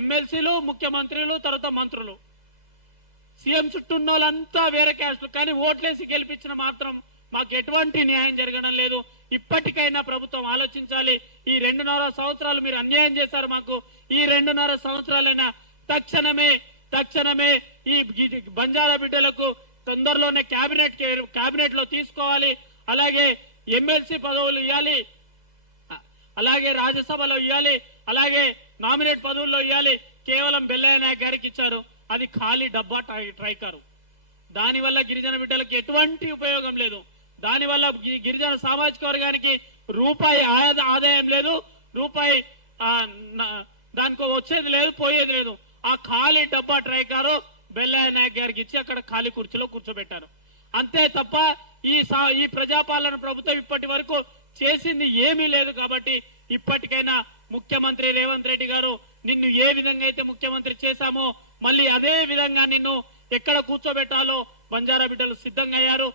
ఎమ్మెల్సీలు, ముఖ్యమంత్రులు, తర్వాత మంత్రులు, సీఎం చుట్టూ ఉన్న వాళ్ళంతా వేరే క్యాస్టులు, కానీ ఓట్లేసి గెలిపించిన మాత్రం మాకు ఎటువంటి న్యాయం జరగడం లేదు. ఇప్పటికైనా ప్రభుత్వం ఆలోచించాలి. ఈ 2.5 సంవత్సరాలు మీరు అన్యాయం చేశారు మాకు. ఈ 2.5 సంవత్సరాలైనా తక్షణమే ఈ బంజారా బిడ్డలకు తొందరలోనే కేబినెట్ లో తీసుకోవాలి. అలాగే ఎమ్మెల్సీ పదవులు ఇవ్వాలి, అలాగే రాజ్యసభలో ఇవ్వాలి, అలాగే నామినేట్ పదవుల్లో ఇవ్వాలి. కేవలం బెల్లయ్య నాయక్ గారికి ఇచ్చారు, అది ఖాళీ డబ్బా ట్రైకారు. దానివల్ల గిరిజన బిడ్డలకు ఎటువంటి ఉపయోగం లేదు. దానివల్ల గిరిజన సామాజిక వర్గానికి రూపాయి ఆదాయం లేదు, రూపాయి దానికి వచ్చేది లేదు, పోయేది లేదు. ఆ ఖాళీ డబ్బా ట్రైకారు బెల్లయ్య నాయక్ గారికి ఇచ్చి అక్కడ ఖాళీ కుర్చీలో కూర్చోబెట్టారు. అంతే తప్ప ఈ ప్రజాపాలన ప్రభుత్వం ఇప్పటి వరకు చేసింది ఏమీ లేదు. కాబట్టి ఇప్పటికైనా ముఖ్యమంత్రి రేవంత్ రెడ్డి గారు, నిన్ను ఏ విధంగా అయితే ముఖ్యమంత్రి చేశామో మళ్ళీ అదే విధంగా నిన్ను ఎక్కడ కూర్చోబెట్టాలో బంజారా బిడ్డలు సిద్ధంగా అయ్యారు.